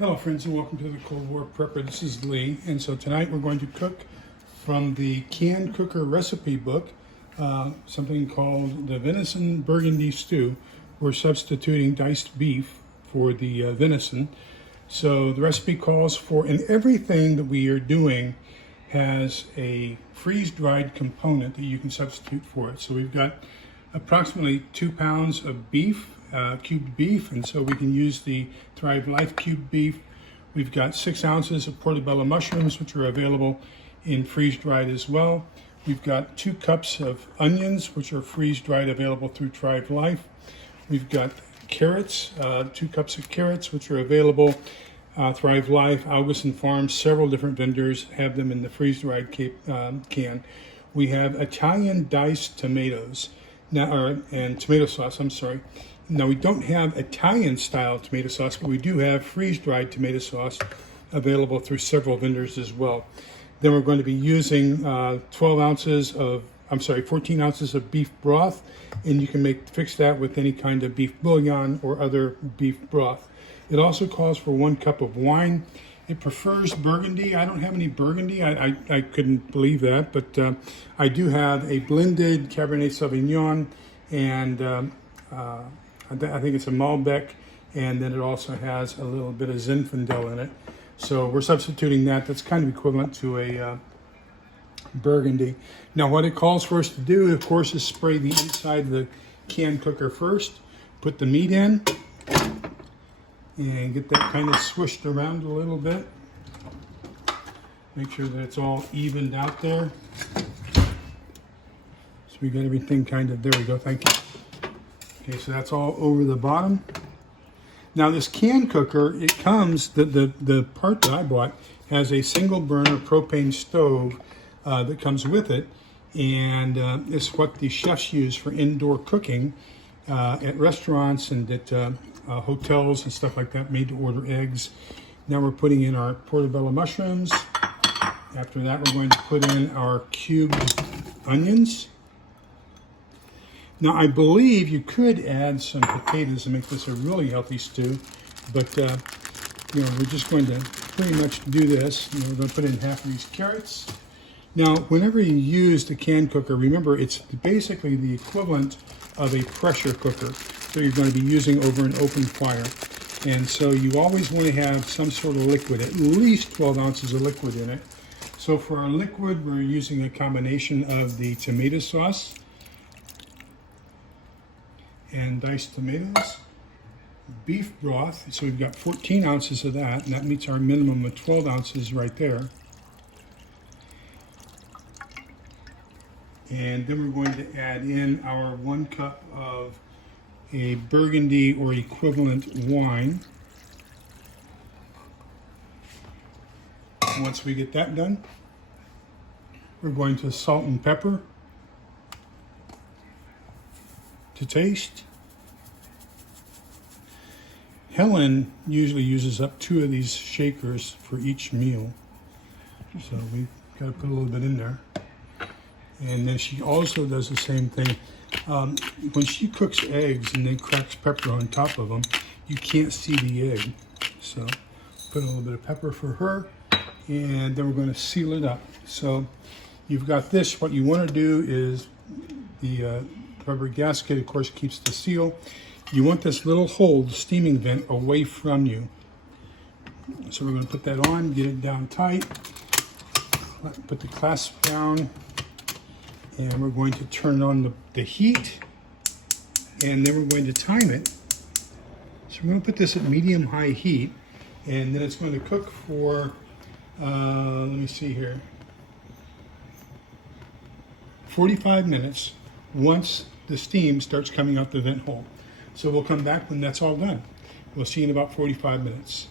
Hello friends and welcome to the Cold War Prepper. This is Lee, and so tonight we're going to cook from the CanCooker recipe book, something called the venison Burgundy stew. We're substituting diced beef for the venison. So the recipe calls for, and everything that we are doing has a freeze-dried component that you can substitute for it. So we've got approximately 2 pounds of beef, cubed beef, and so we can use the Thrive Life cubed beef. We've got 6 ounces of portobello mushrooms, which are available in freeze-dried as well. We've got 2 cups of onions, which are freeze-dried, available through Thrive Life. We've got carrots, 2 cups of carrots, which are available Thrive Life, Augustin Farms, several different vendors have them in the freeze-dried can. We have Italian diced tomatoes, and tomato sauce, I'm sorry. Now, we don't have Italian-style tomato sauce, but we do have freeze-dried tomato sauce available through several vendors as well. Then we're going to be using 14 ounces of beef broth, and you can fix that with any kind of beef bouillon or other beef broth. It also calls for 1 cup of wine. It prefers Burgundy. I don't have any Burgundy. I couldn't believe that, but I do have a blended Cabernet Sauvignon, and I think it's a Malbec, and then it also has a little bit of Zinfandel in it. So we're substituting that. That's kind of equivalent to a Burgundy. Now, what it calls for us to do, of course, is spray the inside of the CanCooker first, put the meat in, and get that kind of swished around a little bit. Make sure that it's all evened out there. So we got everything kind of, there we go, thank you. Okay, so that's all over the bottom. Now this CanCooker, it comes, the part that I bought has a single burner propane stove that comes with it, and it's what the chefs use for indoor cooking at restaurants and at hotels and stuff like that, made to order eggs. Now we're putting in our portobello mushrooms. After that, we're going to put in our cubed onions. Now, I believe you could add some potatoes and make this a really healthy stew, but we're just going to pretty much do this. We're going to put in half of these carrots. Now, whenever you use the CanCooker, remember it's basically the equivalent of a pressure cooker that you're going to be using over an open fire. And so you always want to have some sort of liquid, at least 12 ounces of liquid in it. So for our liquid, we're using a combination of the tomato sauce and diced tomatoes, beef broth, so we've got 14 ounces of that, and that meets our minimum of 12 ounces right there. And then we're going to add in our 1 cup of a Burgundy or equivalent wine. Once we get that done, we're going to salt and pepper to taste. Helen usually uses up 2 of these shakers for each meal, so we've got to put a little bit in there. And then she also does the same thing. When she cooks eggs and then cracks pepper on top of them, you can't see the egg. So put a little bit of pepper for her, and then we're going to seal it up. So you've got this. What you want to do is the rubber gasket, of course, keeps the seal. You want this little hole, the steaming vent, away from you. So we're going to put that on, get it down tight, put the clasp down, and we're going to turn on the heat, and then we're going to time it. So we're going to put this at medium-high heat, and then it's going to cook for, let me see here, 45 minutes once the steam starts coming out the vent hole. So we'll come back when that's all done. We'll see you in about 45 minutes.